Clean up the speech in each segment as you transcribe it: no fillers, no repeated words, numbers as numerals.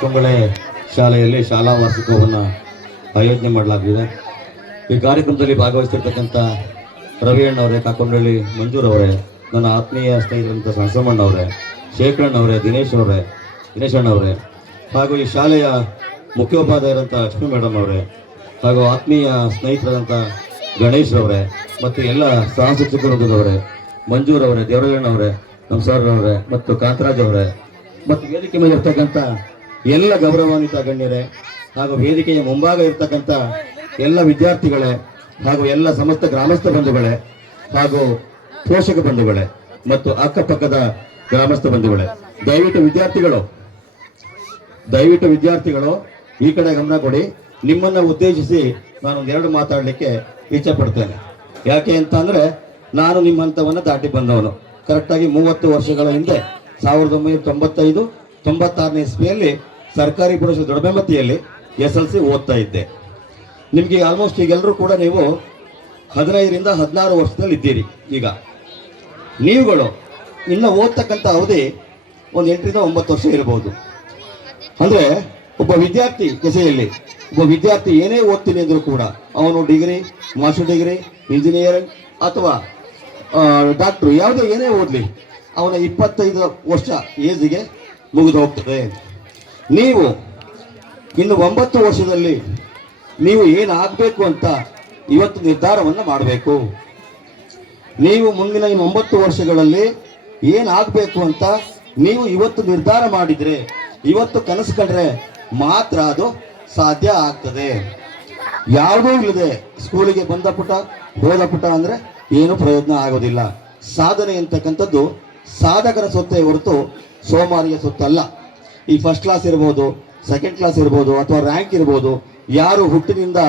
ಅಶ್ವಂಬಳೆ ಶಾಲೆಯಲ್ಲಿ ಶಾಲಾ ವಾರ್ಷಿಕೋತ್ಸವವನ್ನು ಆಯೋಜನೆ ಮಾಡಲಾಗಿದೆ. ಈ ಕಾರ್ಯಕ್ರಮದಲ್ಲಿ ಭಾಗವಹಿಸಿರ್ತಕ್ಕಂಥ ರವಿಯಣ್ಣವರೇ, ಕಾಕೊಂಡಳ್ಳಿ ಮಂಜೂರವರೇ, ನನ್ನ ಆತ್ಮೀಯ ಸ್ನೇಹಿತರಂಥ ಸಂಸಮಣ್ಣವರೇ, ಶೇಖರಣ್ಣವರೇ, ದಿನೇಶಣ್ಣವರೇ, ಹಾಗೂ ಈ ಶಾಲೆಯ ಮುಖ್ಯೋಪಾಧ್ಯಾಯರಂಥ ಲಕ್ಷ್ಮೀ ಮೇಡಮ್ ಅವರೇ, ಹಾಗೂ ಆತ್ಮೀಯ ಸ್ನೇಹಿತರಾದಂಥ ಗಣೇಶ್ ಅವರೇ, ಮತ್ತು ಎಲ್ಲ ಸಹ ಶಿಕ್ಷಕರವರೇ, ಮಂಜೂರವರೇ, ದೇವರಣ್ಣವರೇ, ನಮ್ಮ ಸರ್ ಅವರೇ, ಮತ್ತು ಕಾಂತರಾಜ್ ಅವರೇ, ಮತ್ತು ವೇದಿಕೆ ಮೇಲೆ ಇರ್ತಕ್ಕಂಥ ಎಲ್ಲ ಗೌರವಾನ್ವಿತ ಗಣ್ಯರೇ, ಹಾಗೂ ವೇದಿಕೆಯ ಮುಂಭಾಗ ಇರ್ತಕ್ಕಂಥ ಎಲ್ಲ ವಿದ್ಯಾರ್ಥಿಗಳೇ, ಹಾಗೂ ಎಲ್ಲ ಸಮಸ್ತ ಗ್ರಾಮಸ್ಥ ಬಂಧುಗಳೇ, ಹಾಗೂ ಪೋಷಕ ಬಂಧುಗಳೇ, ಮತ್ತು ಅಕ್ಕಪಕ್ಕದ ಗ್ರಾಮಸ್ಥ ಬಂಧುಗಳೇ, ದಯವಿಟ್ಟು ವಿದ್ಯಾರ್ಥಿಗಳು ಈ ಕಡೆ ಗಮನ ಕೊಡಿ. ನಿಮ್ಮನ್ನ ಉದ್ದೇಶಿಸಿ ನಾನು ಒಂದೆರಡು ಮಾತಾಡಲಿಕ್ಕೆ ಇಚ್ಛೆ ಪಡ್ತೇನೆ. ಯಾಕೆ ಅಂತ ಅಂದ್ರೆ, ನಾನು ನಿಮ್ಮ ಹಂತವನ್ನು ದಾಟಿ ಬಂದವನು. ಕರೆಕ್ಟಾಗಿ 30 ವರ್ಷಗಳ ಹಿಂದೆ 1995-96ನೇ ಇಸ್ವಿಯಲ್ಲಿ ಸರ್ಕಾರಿ ಪ್ರೌಢಶಾಲೆ ದೊಡ್ಡಬೆಮ್ಮತ್ತಿಯಲ್ಲಿ SLC ಓದ್ತಾ ಇದ್ದೆ. ನಿಮಗೆ ಆಲ್ಮೋಸ್ಟ್ ಈಗೆಲ್ಲರೂ ಕೂಡ ನೀವು 15-16 ವರ್ಷದಲ್ಲಿ ಇದ್ದೀರಿ. ಈಗ ನೀವುಗಳು ಇನ್ನು ಓದ್ತಕ್ಕಂಥ ಅವಧಿ ಒಂದು 8-9 ವರ್ಷ ಇರಬಹುದು. ಅಂದರೆ ಒಬ್ಬ ವಿದ್ಯಾರ್ಥಿ ದೆಸೆಯಲ್ಲಿ ಒಬ್ಬ ವಿದ್ಯಾರ್ಥಿ ಏನೇ ಓದ್ತೀನಿ ಅಂದರೂ ಕೂಡ ಅವನು ಡಿಗ್ರಿ, ಮಾಸ್ಟರ್ ಡಿಗ್ರಿ, ಇಂಜಿನಿಯರಿಂಗ್ ಅಥವಾ ಡಾಕ್ಟ್ರು ಯಾವುದೇ ಏನೇ ಓದಲಿ, ಅವನ 25 ವರ್ಷ ಏಜಿಗೆ ಮುಗಿದು ಹೋಗ್ತದೆ. ನೀವು ಇನ್ನು 9 ವರ್ಷದಲ್ಲಿ ನೀವು ಏನಾಗಬೇಕು ಅಂತ ಇವತ್ತು ನಿರ್ಧಾರವನ್ನು ಮಾಡಬೇಕು. ನೀವು ಮುಂದಿನ 9 ವರ್ಷಗಳಲ್ಲಿ ಏನಾಗಬೇಕು ಅಂತ ನೀವು ಇವತ್ತು ನಿರ್ಧಾರ ಮಾಡಿದರೆ, ಇವತ್ತು ಕನಸು ಕಂಡ್ರೆ ಮಾತ್ರ ಅದು ಸಾಧ್ಯ ಆಗ್ತದೆ. ಯಾವುದೂ ಇಲ್ಲದೆ ಸ್ಕೂಲಿಗೆ ಬಂದ ಪುಟ ಹೋದ ಪುಟ ಅಂದರೆ ಏನು ಪ್ರಯೋಜನ ಆಗೋದಿಲ್ಲ. ಸಾಧನೆ ಅಂತಕ್ಕಂಥದ್ದು ಸಾಧಕರ ಸೊತ್ತೇ ಹೊರತು ಸೋಮಾರಿಯ ಸೊತ್ತಲ್ಲ. ಈ ಫಸ್ಟ್ ಕ್ಲಾಸ್ ಇರ್ಬೋದು, ಸೆಕೆಂಡ್ ಕ್ಲಾಸ್ ಇರ್ಬೋದು, ಅಥವಾ ರ್ಯಾಂಕ್ ಇರ್ಬೋದು, ಯಾರು ಹುಟ್ಟಿನಿಂದ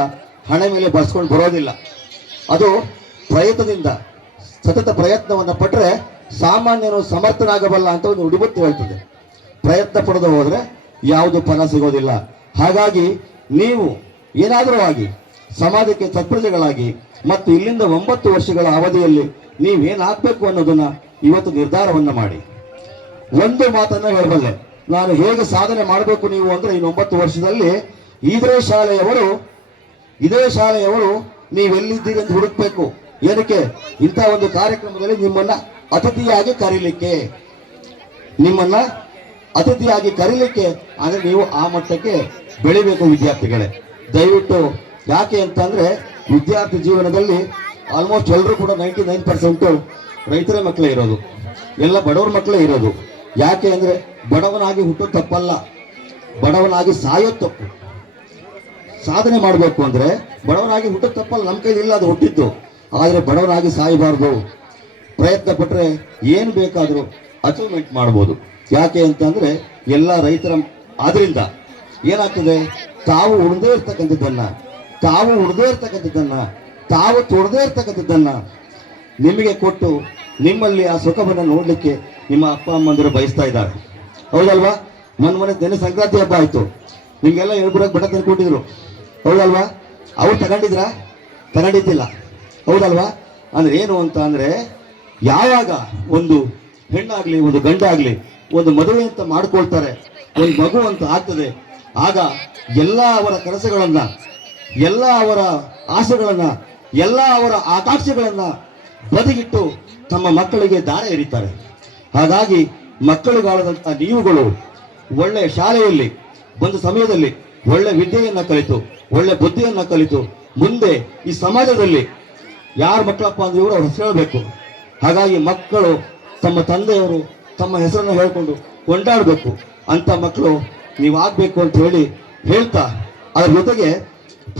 ಹಣೆ ಮೇಲೆ ಬರ್ಸ್ಕೊಂಡು ಬರೋದಿಲ್ಲ. ಅದು ಪ್ರಯತ್ನದಿಂದ, ಸತತ ಪ್ರಯತ್ನವನ್ನು ಪಟ್ಟರೆ ಸಾಮಾನ್ಯನು ಸಮರ್ಥನಾಗಬಲ್ಲ ಅಂತ ಒಂದು ನುಡಿಮುತ್ತು ಹೇಳ್ತದೆ. ಪ್ರಯತ್ನ ಪಡೆದು ಹೋದರೆ ಯಾವುದು ಫಲ ಸಿಗೋದಿಲ್ಲ. ಹಾಗಾಗಿ ನೀವು ಏನಾದರೂ ಆಗಿ ಸಮಾಜಕ್ಕೆ ಸತ್ಪ್ರಜೆಗಳಾಗಿ ಮತ್ತು ಇಲ್ಲಿಂದ 9 ವರ್ಷಗಳ ಅವಧಿಯಲ್ಲಿ ನೀವೇನಾಗಬೇಕು ಅನ್ನೋದನ್ನ ಇವತ್ತು ನಿರ್ಧಾರವನ್ನು ಮಾಡಿ. ಒಂದು ಮಾತನ್ನು ಹೇಳಬಲ್ಲೆ, ನಾನು ಹೇಗೆ ಸಾಧನೆ ಮಾಡಬೇಕು ನೀವು ಅಂದರೆ, ಈ 9 ವರ್ಷದಲ್ಲಿ ಇದೇ ಶಾಲೆಯವರು ನೀವೆಲ್ಲಿದ್ದೀರಿ ಅಂತ ಹುಡುಕ್ಬೇಕು. ಏನಕ್ಕೆ? ಇಂಥ ಒಂದು ಕಾರ್ಯಕ್ರಮದಲ್ಲಿ ನಿಮ್ಮನ್ನ ಅತಿಥಿಯಾಗಿ ಕರೀಲಿಕ್ಕೆ ಆದರೆ ನೀವು ಆ ಮಟ್ಟಕ್ಕೆ ಬೆಳಿಬೇಕು ವಿದ್ಯಾರ್ಥಿಗಳೇ. ದಯವಿಟ್ಟು, ಯಾಕೆ ಅಂತಂದ್ರೆ ವಿದ್ಯಾರ್ಥಿ ಜೀವನದಲ್ಲಿ ಆಲ್ಮೋಸ್ಟ್ ಎಲ್ಲರೂ ಕೂಡ 99% ರೈತರ ಮಕ್ಕಳೇ ಇರೋದು, ಎಲ್ಲ ಬಡವರ ಮಕ್ಕಳೇ ಇರೋದು. ಯಾಕೆ ಅಂದರೆ, ಬಡವನಾಗಿ ಹುಟ್ಟೋದು ತಪ್ಪಲ್ಲ, ಬಡವನಾಗಿ ಸಾಯೋದು ತಪ್ಪು. ಸಾಧನೆ ಮಾಡಬೇಕು ಅಂದರೆ ಬಡವನಾಗಿ ಹುಟ್ಟೋದು ತಪ್ಪಲ್ಲ, ನಮ್ಮ ಕೈಲಿ ಇಲ್ಲ ಅದು ಹುಟ್ಟಿದ್ದು. ಆದರೆ ಬಡವನಾಗಿ ಸಾಯಬಾರ್ದು. ಪ್ರಯತ್ನ ಪಟ್ಟರೆ ಏನು ಬೇಕಾದರೂ ಅಚೀವ್ಮೆಂಟ್ ಮಾಡ್ಬೋದು. ಯಾಕೆ ಅಂತಂದರೆ ಎಲ್ಲ ರೈತರ ಆದ್ರಿಂದ ಏನಾಗ್ತದೆ, ತಾವು ಉಳಿದೇ ಇರ್ತಕ್ಕಂಥದ್ದನ್ನು, ತಾವು ತೊಡದೇ ಇರ್ತಕ್ಕಂಥದ್ದನ್ನು ನಿಮಗೆ ಕೊಟ್ಟು ನಿಮ್ಮಲ್ಲಿ ಆ ಸುಖವನ್ನು ನೋಡಲಿಕ್ಕೆ ನಿಮ್ಮ ಅಪ್ಪ ಅಮ್ಮಂದಿರು ಬಯಸ್ತಾ ಇದ್ದಾರೆ. ಹೌದಲ್ವಾ? ಮೊನ್ನೆ ನೆನೆ ಸಂಕ್ರಾಂತಿ ಹಬ್ಬ ಆಯಿತು, ನಿಮಗೆಲ್ಲ ಹೇಳ್ಬಿಡೋಕೆ ಬಡ ತಂದ್ಕೊಟ್ಟಿದ್ರು. ಹೌದಲ್ವಾ? ಅವ್ರು ತಗೊಂಡಿದ್ದಿಲ್ಲ. ಹೌದಲ್ವಾ? ಅಂದ್ರೆ ಏನು ಅಂತ ಅಂದರೆ, ಯಾವಾಗ ಒಂದು ಹೆಣ್ಣಾಗಲಿ ಒಂದು ಗಂಡಾಗಲಿ ಒಂದು ಮದುವೆ ಅಂತ ಮಾಡ್ಕೊಳ್ತಾರೆ, ಒಂದು ಮಗು ಅಂತ ಆಗ್ತದೆ, ಆಗ ಎಲ್ಲ ಅವರ ಕನಸುಗಳನ್ನು, ಎಲ್ಲ ಅವರ ಆಸೆಗಳನ್ನು, ಎಲ್ಲ ಅವರ ಆಕಾಂಕ್ಷೆಗಳನ್ನು ಬದಿಗಿಟ್ಟು ತಮ್ಮ ಮಕ್ಕಳಿಗೆ ದಾರ ಎರೀತಾರೆ. ಹಾಗಾಗಿ ಮಕ್ಕಳಿಗಾಳದಂಥ ನೀವುಗಳು ಒಳ್ಳೆಯ ಶಾಲೆಯಲ್ಲಿ ಒಂದು ಸಮಯದಲ್ಲಿ ಒಳ್ಳೆ ವಿದ್ಯೆಯನ್ನು ಕಲಿತು, ಒಳ್ಳೆ ಬುದ್ಧಿಯನ್ನು ಕಲಿತು, ಮುಂದೆ ಈ ಸಮಾಜದಲ್ಲಿ ಯಾರ ಮಕ್ಕಳಪ್ಪ ಅಂದ್ರೆ ಇವರು ಅವ್ರ ಹೆಸರು ಹೇಳಬೇಕು. ಹಾಗಾಗಿ ಮಕ್ಕಳು ತಮ್ಮ ತಂದೆಯವರು ತಮ್ಮ ಹೆಸರನ್ನು ಹೇಳ್ಕೊಂಡು ಕೊಂಡಾಡಬೇಕು ಅಂತ ಮಕ್ಕಳು ನೀವಾಗಬೇಕು ಅಂತ ಹೇಳ್ತಾ, ಅದರ ಜೊತೆಗೆ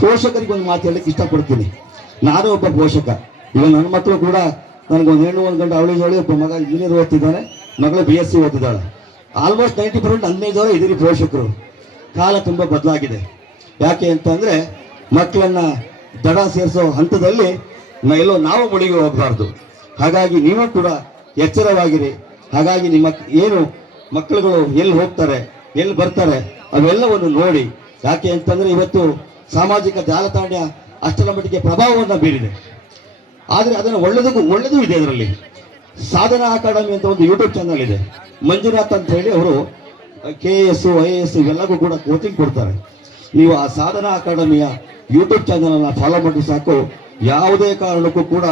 ಪೋಷಕರಿಗೆ ಒಂದು ಮಾತು ಹೇಳಲಿಕ್ಕೆ ಇಷ್ಟಪಡ್ತೀನಿ. ನಾನು ಒಬ್ಬ ಪೋಷಕ. ಈಗ ನನ್ನ ಮಕ್ಕಳು ಕೂಡ, ನನಗೊಂದು ಹೆಣ್ಣು ಒಂದು ಗಂಡು ಅವಳಿ ಜೋಳಿ, ಒಬ್ಬ ಮಗ ಇಂಜಿನಿಯರ್ ಓದ್ತಿದ್ದಾನೆ, ಮಗಳು BSc ಓದ್ತಿದ್ದಾಳೆ. ಆಲ್ಮೋಸ್ಟ್ 90% 15 ಇದೀರಿ ಪೋಷಕರು. ಕಾಲ ತುಂಬ ಬದಲಾಗಿದೆ. ಯಾಕೆ ಅಂತಂದರೆ, ಮಕ್ಕಳನ್ನ ದಡ ಸೇರಿಸೋ ಹಂತದಲ್ಲಿ ಎಲ್ಲೋ ನಾವು ಮುಳುಗಿ ಹೋಗಬಾರ್ದು. ಹಾಗಾಗಿ ನೀವು ಕೂಡ ಎಚ್ಚರವಾಗಿರಿ. ಹಾಗಾಗಿ ನಿಮ್ಮ ಏನು ಮಕ್ಕಳುಗಳು ಎಲ್ಲಿ ಹೋಗ್ತಾರೆ, ಎಲ್ಲಿ ಬರ್ತಾರೆ, ಅವೆಲ್ಲವನ್ನು ನೋಡಿ. ಯಾಕೆ ಅಂತಂದರೆ, ಇವತ್ತು ಸಾಮಾಜಿಕ ಜಾಲತಾಣ ಅಷ್ಟರ ಮಟ್ಟಿಗೆ ಪ್ರಭಾವವನ್ನು ಬೀರಿದೆ. ಆದರೆ ಅದನ್ನು ಒಳ್ಳೆಯದು ಇದೆ. ಅದರಲ್ಲಿ ಸಾಧನಾ ಅಕಾಡೆಮಿ ಅಂತ ಒಂದು ಯೂಟ್ಯೂಬ್ ಚಾನಲ್ ಇದೆ, ಮಂಜುನಾಥ್ ಅಂತ ಹೇಳಿ ಅವರು KS IAS ಇವೆಲ್ಲವೂ ಕೂಡ ಕೋಚಿಂಗ್ ಕೊಡ್ತಾರೆ. ನೀವು ಆ ಸಾಧನಾ ಅಕಾಡೆಮಿಯ ಯೂಟ್ಯೂಬ್ ಚಾನಲ್ ಅನ್ನ ಫಾಲೋ ಮಾಡಿ ಸಾಕು. ಯಾವುದೇ ಕಾರಣಕ್ಕೂ ಕೂಡ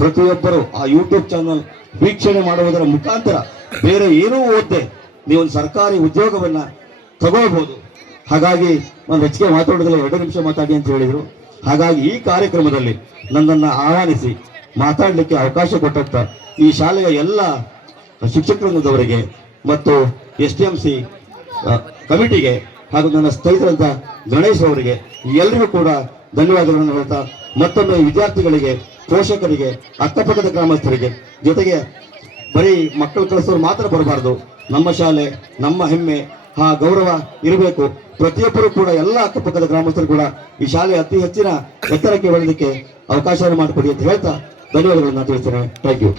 ಪ್ರತಿಯೊಬ್ಬರು ಆ ಯೂಟ್ಯೂಬ್ ಚಾನಲ್ ವೀಕ್ಷಣೆ ಮಾಡುವುದರ ಮುಖಾಂತರ ಬೇರೆ ಏನೂ ಓದದೆ ನೀವೊಂದು ಸರ್ಕಾರಿ ಉದ್ಯೋಗವನ್ನ ತಗೊಳ್ಬಹುದು. ಹಾಗಾಗಿ ನಾನು ಹೆಚ್ಚಿಗೆ ಮಾತಾಡೋದಿಲ್ಲ, 2 ನಿಮಿಷ ಮಾತಾಡಿ ಅಂತ ಹೇಳಿದ್ರು. ಹಾಗಾಗಿ ಈ ಕಾರ್ಯಕ್ರಮದಲ್ಲಿ ನನ್ನನ್ನು ಆಹ್ವಾನಿಸಿ ಮಾತಾಡಲಿಕ್ಕೆ ಅವಕಾಶ ಕೊಟ್ಟಂತ ಈ ಶಾಲೆಯ ಎಲ್ಲ ಶಿಕ್ಷಕವೃಂದದವರಿಗೆ ಮತ್ತು STMC ಕಮಿಟಿಗೆ ಹಾಗೂ ನನ್ನ ಸ್ನೇಹಿತರಂತ ಗಣೇಶ್ ಅವರಿಗೆ ಎಲ್ಲರಿಗೂ ಕೂಡ ಧನ್ಯವಾದಗಳನ್ನು ಹೇಳ್ತಾ ಮತ್ತೊಮ್ಮೆ ವಿದ್ಯಾರ್ಥಿಗಳಿಗೆ, ಪೋಷಕರಿಗೆ, ಅಕ್ಕಪಕ್ಕದ ಗ್ರಾಮಸ್ಥರಿಗೆ, ಜೊತೆಗೆ ಬರೀ ಮಕ್ಕಳು ಕಳಿಸೋರು ಮಾತ್ರ ಬರಬಾರ್ದು. ನಮ್ಮ ಶಾಲೆ, ನಮ್ಮ ಹೆಮ್ಮೆ, ಆ ಗೌರವ ಇರಬೇಕು. ಪ್ರತಿಯೊಬ್ಬರು ಕೂಡ ಎಲ್ಲ ಅಕ್ಕಪಕ್ಕದ ಗ್ರಾಮಸ್ಥರು ಕೂಡ ಈ ಶಾಲೆ ಅತಿ ಹೆಚ್ಚಿನ ಎತ್ತರಕ್ಕೆ ಬೆಳೆದಕ್ಕೆ ಅವಕಾಶ ಮಾಡಿಕೊಡಿ ಅಂತ ಹೇಳ್ತಾ ಧನ್ಯವಾದಗಳನ್ನು ತಿಳಿಸ್ತೇನೆ. Thank you.